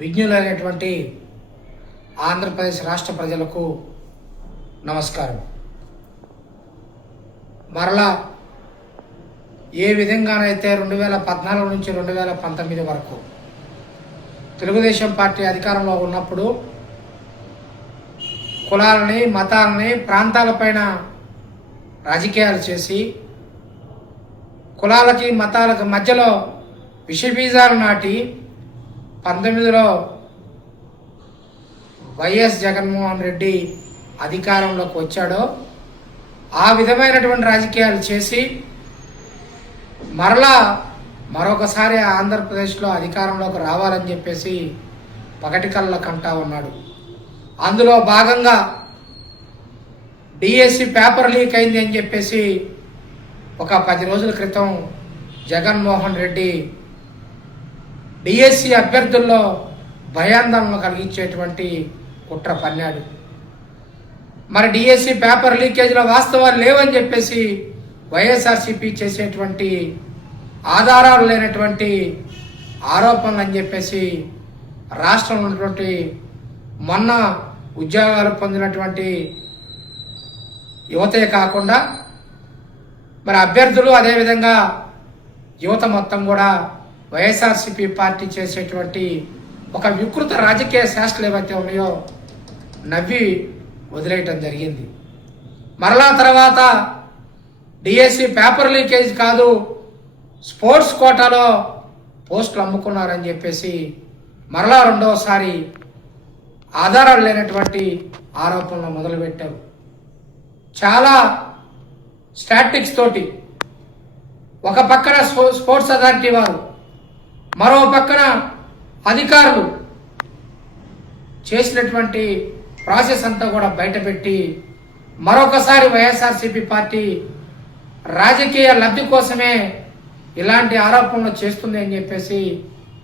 విజ్ఞులైనటువంటి ఆంధ్రప్రదేశ్ రాష్ట్ర ప్రజలకు నమస్కారం. మరలా ఏ విధంగానైతే 2014 నుంచి 2019 వరకు తెలుగుదేశం పార్టీ అధికారంలో ఉన్నప్పుడు కులాలని, మతాలని, ప్రాంతాలపైన రాజకీయాలు చేసి కులాలకి, మతాలకు మధ్యలో విషబీజాలు నాటి 19లో వైఎస్ జగన్మోహన్ రెడ్డి అధికారంలోకి వచ్చాడో ఆ విధమైనటువంటి రాజకీయాలు చేసి మరొకసారి ఆంధ్రప్రదేశ్లో అధికారంలోకి రావాలని చెప్పేసి పగటి కళ్ళ కంటా ఉన్నాడు. అందులో భాగంగా డిఎస్సి పేపర్ లీక్ అయింది అని చెప్పేసి ఒక 10 రోజుల క్రితం జగన్మోహన్ రెడ్డి డిఎస్సి అభ్యర్థుల్లో భయాందోళన కలిగించేటువంటి కుట్ర పన్నాడు. మరి డిఎస్సి పేపర్ లీకేజ్లో వాస్తవాలు లేవని చెప్పేసి వైఎస్ఆర్సీపీ చేసేటువంటి ఆధారాలు లేనటువంటి ఆరోపణలు అని చెప్పేసి రాష్ట్రంలో ఉన్నటువంటి మొన్న ఉద్యోగాలు పొందినటువంటి యువతే కాకుండా మరి అభ్యర్థులు, అదేవిధంగా యువత మొత్తం కూడా వైఎస్ఆర్సీపీ పార్టీ చేసేటువంటి ఒక వికృత రాజకీయ శాస్త్రాలు ఏవైతే ఉన్నాయో నవ్వి వదిలేయటం జరిగింది. మరలా తర్వాత డిఎస్సి పేపర్ లీకేజ్ కాదు, స్పోర్ట్స్ కోటాలో పోస్టులు అమ్ముకున్నారని చెప్పేసి మరలా రెండవసారి ఆధారాలు లేనటువంటి ఆరోపణలు మొదలుపెట్టారు. చాలా స్టాటిక్స్ తోటి ఒక పక్కన స్పోర్ట్స్ అథారిటీ వారు, మరో పక్కన అధికారులు చేసినటువంటి ప్రాసెస్ అంతా కూడా బయటపెట్టి మరొకసారి వైఎస్ఆర్సీపీ పార్టీ రాజకీయ లబ్ధి కోసమే ఇలాంటి ఆరోపణలు చేస్తుంది అని చెప్పేసి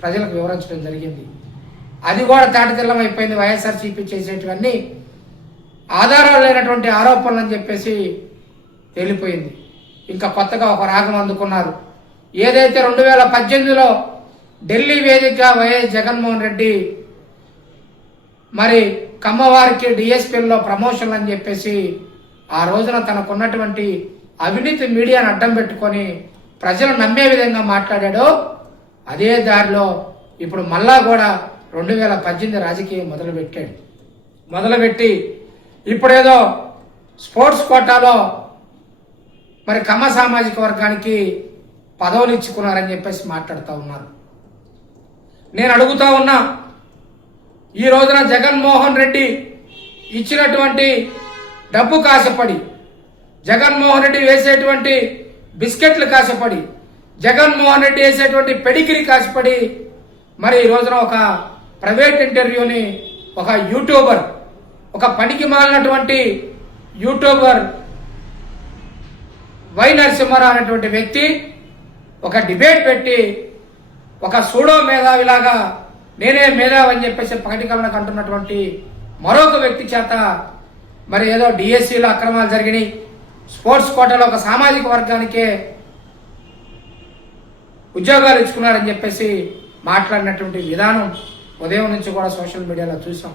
ప్రజలకు వివరించడం జరిగింది. అది కూడా తాటితెల్లం అయిపోయింది. వైఎస్ఆర్సీపీ చేసేటివన్నీ ఆధారాలు లేనటువంటి ఆరోపణలు అని చెప్పేసి తేలిపోయింది. ఇంకా కొత్తగా ఒక రాగం అందుకున్నారు. ఏదైతే 2018లో ఢిల్లీ వేదికగా వైఎస్ జగన్మోహన్ రెడ్డి మరి కమ్మవారికి డిఎస్పీల్లో ప్రమోషన్లు అని చెప్పేసి ఆ రోజున తనకున్నటువంటి అవినీతి మీడియాను అడ్డం పెట్టుకొని ప్రజలు నమ్మే విధంగా మాట్లాడాడో అదే దారిలో ఇప్పుడు మళ్ళా కూడా 2018 రాజకీయం మొదలుపెట్టి ఇప్పుడేదో స్పోర్ట్స్ కోటాలో మరి కమ్మ సామాజిక వర్గానికి పదవులు ఇచ్చుకున్నారని చెప్పేసి మాట్లాడుతూ ఉన్నారు. నేను అడుగుతా ఉన్నా, ఈ రోజున జగన్మోహన్ రెడ్డి ఇచ్చినటువంటి డబ్బు కాశపడి, జగన్మోహన్ రెడ్డి వేసేటువంటి బిస్కెట్లు కాశపడి, జగన్మోహన్ రెడ్డి వేసేటువంటి పెడిగిరి కాశపడి మరి ఈ రోజున ఒక ప్రైవేట్ ఇంటర్వ్యూని ఒక యూట్యూబర్, ఒక పనికి మాలినటువంటి యూట్యూబర్ వై నరసింహారావు అనేటువంటి వ్యక్తి ఒక డిబేట్ పెట్టి ఒక సూడో మేధావిలాగా నేనే మేధావి అని చెప్పేసి పగటికల్లోకి అంటున్నటువంటి మరొక వ్యక్తి చేత మరి ఏదో డిఎస్సిలో అక్రమాలు జరిగినాయి, స్పోర్ట్స్ కోటాలో ఒక సామాజిక వర్గానికే ఉద్యోగాలు ఇచ్చుకున్నారని చెప్పేసి మాట్లాడినటువంటి విధానం ఉదయం నుంచి కూడా సోషల్ మీడియాలో చూసాం.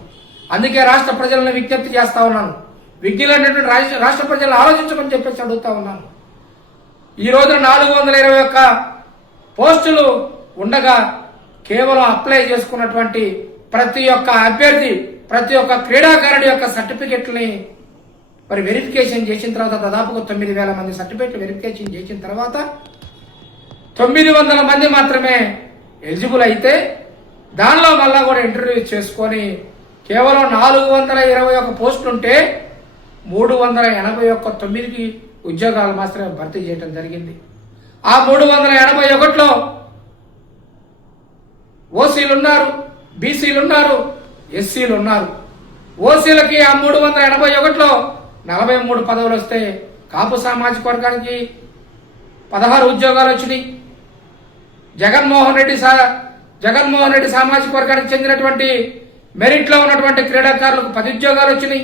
అందుకే రాష్ట్ర ప్రజలను విజ్ఞప్తి చేస్తా ఉన్నాను, విజ్ఞులైనటువంటి రాష్ట్ర ప్రజలు ఆలోచించమని చెప్పేసి అడుగుతా ఉన్నాను. ఈ రోజున 421 పోస్టులు ఉండగా కేవలం అప్లై చేసుకున్నటువంటి ప్రతి ఒక్క అభ్యర్థి, ప్రతి ఒక్క క్రీడాకారుడి యొక్క సర్టిఫికెట్ని మరి వెరిఫికేషన్ చేసిన తర్వాత దాదాపుగా 9,000 మంది సర్టిఫికెట్లు వెరిఫికేషన్ చేసిన తర్వాత 900 మంది మాత్రమే ఎలిజిబుల్ అయితే దానిలో మళ్ళా కూడా ఇంటర్వ్యూ చేసుకొని కేవలం 421 పోస్టులు ఉంటే 389కి ఉద్యోగాలు మాత్రమే భర్తీ చేయడం జరిగింది. ఆ 381లో ఓసీలు ఉన్నారు, బీసీలు ఉన్నారు, ఎస్సీలు ఉన్నారు. ఓసీలకి ఆ 381లో 43 పదవులు వస్తే కాపు సామాజిక వర్గానికి 16 ఉద్యోగాలు వచ్చినాయి. జగన్మోహన్ రెడ్డి సామాజిక వర్గానికి చెందినటువంటి మెరిట్లో ఉన్నటువంటి క్రీడాకారులకు 10 ఉద్యోగాలు వచ్చినాయి.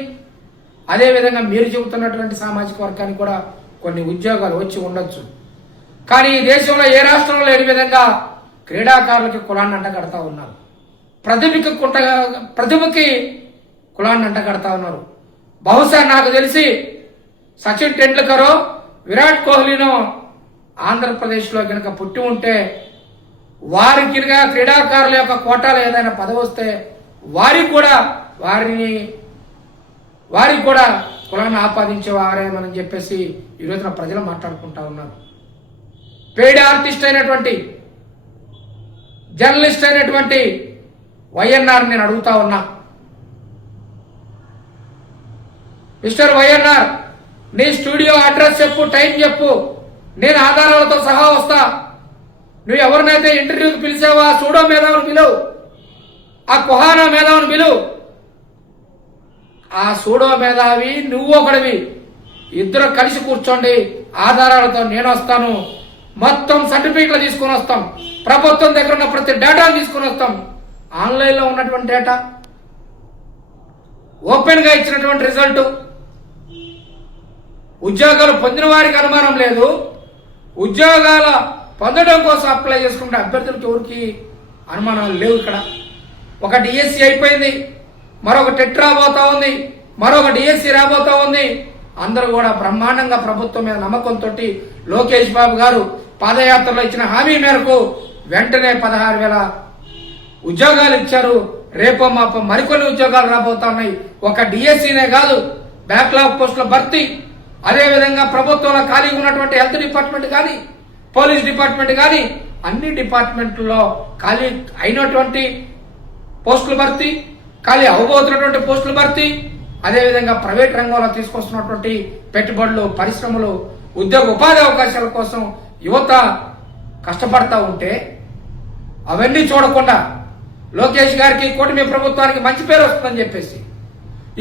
అదేవిధంగా మీరు చెబుతున్నటువంటి సామాజిక వర్గానికి కూడా కొన్ని ఉద్యోగాలు వచ్చి ఉండొచ్చు. కానీ ఈ దేశంలో ఏ రాష్ట్రంలో లేని విధంగా క్రీడాకారులకి కులాన్ని అంటగడతా ఉన్నారు. ప్రతిభకి కులాన్ని అంటగడతా ఉన్నారు. బహుశా నాకు తెలిసి సచిన్ టెండూల్కరో విరాట్ కోహ్లీనో ఆంధ్రప్రదేశ్లో కనుక పుట్టి ఉంటే వారికి క్రీడాకారుల యొక్క కోటాలో ఏదైనా పదవి వస్తే వారికి కూడా కులాన్ని ఆపాదించేవారేమని చెప్పేసి ఈ రోజున ప్రజలు మాట్లాడుకుంటా ఉన్నారు. పేడ్ ఆర్టిస్ట్ అయినటువంటి జర్నలిస్ట్ అయినటువంటి వైఎన్ఆర్ నేను అడుగుతా ఉన్నా, మిస్టర్ వైఎన్ఆర్, నీ స్టూడియో అడ్రస్ చెప్పు, టైం చెప్పు, నేను ఆధారాలతో సహా వస్తా. నువ్వు ఎవరినైతే ఇంటర్వ్యూకి పిలిచావో ఆ సూడో మేధావుని పిలువు, ఆ కుహానా మేధావుని పిలువు. ఆ సూడో మేధావి నువ్వు ఒకడివి, ఇద్దరు కలిసి కూర్చోండి, ఆధారాలతో నేను వస్తాను, మొత్తం సర్టిఫికెట్లు తీసుకుని వస్తాం, ప్రభుత్వం దగ్గర ఉన్న ప్రతి డేటాను తీసుకుని వస్తాం. ఆన్లైన్లో ఉన్నటువంటి డేటా, ఓపెన్గా ఇచ్చినటువంటి రిజల్ట్, ఉద్యోగాలు పొందిన వారికి అనుమానం లేదు, ఉద్యోగాల పొందడం కోసం అప్లై చేసుకుంటే అభ్యర్థులకు ఎవరికి అనుమానాలు లేవు. ఇక్కడ ఒక డిఎస్సి అయిపోయింది, మరొక టెట్ రాబోతా ఉంది, మరొక డిఎస్సి రాబోతా ఉంది. అందరూ కూడా బ్రహ్మాండంగా ప్రభుత్వం మీద నమ్మకంతో లోకేష్ బాబు గారు పాదయాత్రలో ఇచ్చిన హామీ మేరకు వెంటనే 16,000 ఉద్యోగాలు ఇచ్చారు. రేపో మాపో మరికొన్ని ఉద్యోగాలు రాబోతా ఉన్నాయి. ఒక డిఎస్సీనే కాదు, బ్యాక్లాగ్ పోస్టుల భర్తీ, అదేవిధంగా ప్రభుత్వంలో ఖాళీగా ఉన్నటువంటి హెల్త్ డిపార్ట్మెంట్ కానీ, పోలీస్ డిపార్ట్మెంట్ కానీ, అన్ని డిపార్ట్మెంట్లో ఖాళీ అయినటువంటి పోస్టుల భర్తీ, ఖాళీ అవబోతున్నటువంటి పోస్టుల భర్తీ, అదేవిధంగా ప్రైవేట్ రంగంలో తీసుకొస్తున్నటువంటి పెట్టుబడులు, పరిశ్రమలు, ఉద్యోగ ఉపాధి అవకాశాల కోసం యువత కష్టపడతా ఉంటే అవన్నీ చూడకుండా లోకేష్ గారికి, కూటమి ప్రభుత్వానికి మంచి పేరు వస్తుందని చెప్పేసి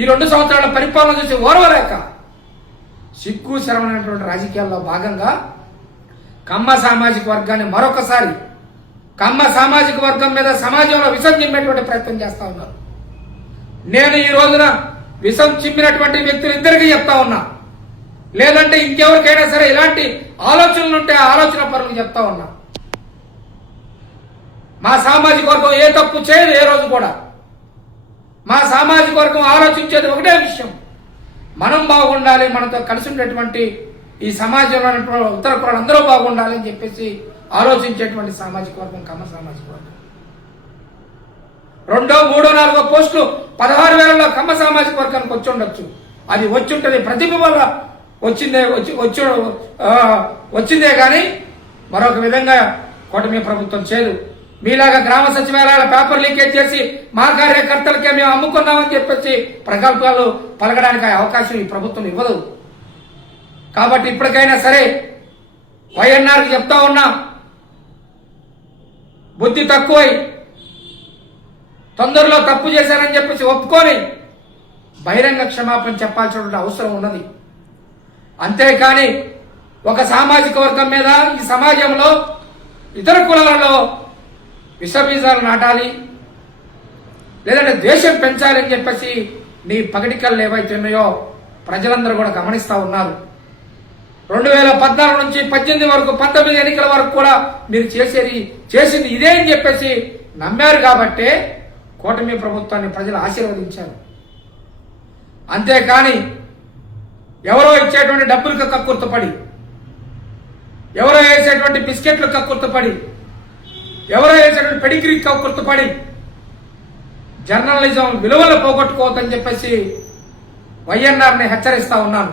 ఈ 2 సంవత్సరాల పరిపాలన చూసి ఓర్వలేక సిగ్గు శరమైనటువంటి రాజకీయాల్లో భాగంగా కమ్మ సామాజిక వర్గాన్ని మరొకసారి కమ్మ సామాజిక వర్గం మీద సమాజంలో విషం చిమ్మేటువంటి ప్రయత్నం చేస్తా ఉన్నారు. నేను ఈ రోజున విషం చిమ్మినటువంటి వ్యక్తులు ఇద్దరికీ చెప్తా ఉన్నా, లేదంటే ఇంకెవరికైనా సరే ఇలాంటి ఆలోచనలు ఉంటే ఆలోచన పరులకు చెప్తా ఉన్నా. మా సామాజిక వర్గం ఏ తప్పు చేయదు, ఏ రోజు కూడా. మా సామాజిక వర్గం ఆలోచించేది ఒకటే విషయం, మనం బాగుండాలి, మనతో కలిసి ఉండేటువంటి ఈ సమాజంలో ఉత్తర కులాలు అందరూ బాగుండాలి అని చెప్పేసి ఆలోచించేటువంటి సామాజిక వర్గం కమ్మ సామాజిక వర్గం. 2, 3, 4 పోస్టులు 16,000లో కమ్మ సామాజిక వర్గానికి వచ్చి ఉండొచ్చు. అది వచ్చుంటది, ప్రతిభ వల్ల వచ్చిందే కానీ మరొక విధంగా కూటమి ప్రభుత్వం చేయదు. మీలాగా గ్రామ సచివాలయాల పేపర్ లీకేజ్ చేసి మా కార్యకర్తలకే మేము అమ్ముకున్నామని చెప్పేసి ప్రకల్పాలు పలకడానికి అవకాశం ఈ ప్రభుత్వం ఇవ్వదు. కాబట్టి ఇప్పటికైనా సరే వైఎన్ఆర్కి చెప్తా ఉన్నా, బుద్ధి తక్కువై తొందరలో తప్పు చేశారని చెప్పేసి ఒప్పుకొని బహిరంగ క్షమాపణ చెప్పాల్సినటువంటి అవసరం ఉన్నది. అంతేకాని ఒక సామాజిక వర్గం మీద ఈ సమాజంలో ఇతర కులాలలో విషబీజాలు నాటాలి, లేదంటే ద్వేషం పెంచాలి అని చెప్పేసి నీ పగటికళ్ళు ఏవైతే ఉన్నాయో ప్రజలందరూ కూడా గమనిస్తూ ఉన్నారు. 2014 నుంచి 18 వరకు 19 ఎన్నికల వరకు కూడా మీరు చేసింది ఇదే అని చెప్పేసి నమ్మారు కాబట్టే కూటమి ప్రభుత్వాన్ని ప్రజలు ఆశీర్వదించారు. అంతేకాని ఎవరో ఇచ్చేటువంటి డబ్బులకు కక్కుర్తపడి, ఎవరో వేసేటువంటి బిస్కెట్లు కక్కుర్తపడి, ఎవరో వేసేటువంటి పెడిగ్రీ కక్కుర్తపడి జర్నలిజం విలువలు పోగొట్టుకోవద్దని చెప్పేసి వైఎన్ఆర్ని హెచ్చరిస్తా ఉన్నాను.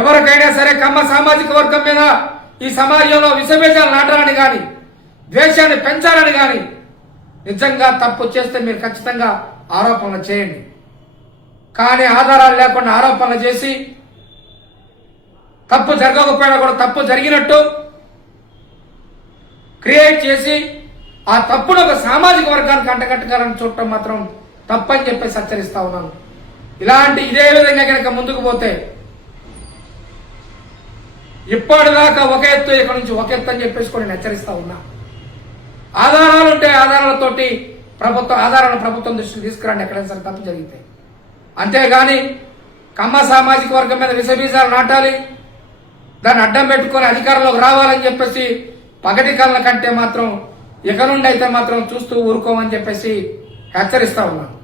ఎవరికైనా సరే కమ్మ సామాజిక వర్గం మీద ఈ సమాజంలో విషబీజాలు నాటాలని కానీ, ద్వేషాన్ని పెంచాలని కానీ నిజంగా తప్పు చేస్తే మీరు ఖచ్చితంగా ఆరోపణలు చేయండి. కానీ ఆధారాలు లేకుండా ఆరోపణలు చేసి తప్పు జరగకపోయినా కూడా తప్పు జరిగినట్టు క్రియేట్ చేసి ఆ తప్పును ఒక సామాజిక వర్గానికి అంటగట్టగాలని చూడటం మాత్రం తప్పని చెప్పేసి హెచ్చరిస్తా ఉన్నాను. ఇదే విధంగా కనుక ముందుకు పోతే ఇప్పటిదాకా ఒక ఎత్తు, ఇక్కడ నుంచి ఒక ఎత్తు అని చెప్పేసి కూడా నేను హెచ్చరిస్తా ఉన్నా. ఆధారాలు ఉంటే ఆధారాలతోటి ప్రభుత్వం దృష్టికి తీసుకురండి ఎక్కడైనా సరే తప్పు జరిగితే. అంతేగాని కమ్మ సామాజిక వర్గం మీద విషబీజాలు నాటాలి, దాన్ని అడ్డం పెట్టుకొని అధికారంలోకి రావాలని చెప్పేసి పగటి కళ్ళ కంటే మాత్రం ఇక నుండి అయితే మాత్రం చూస్తూ ఊరుకోమని చెప్పేసి హెచ్చరిస్తా ఉన్నాను.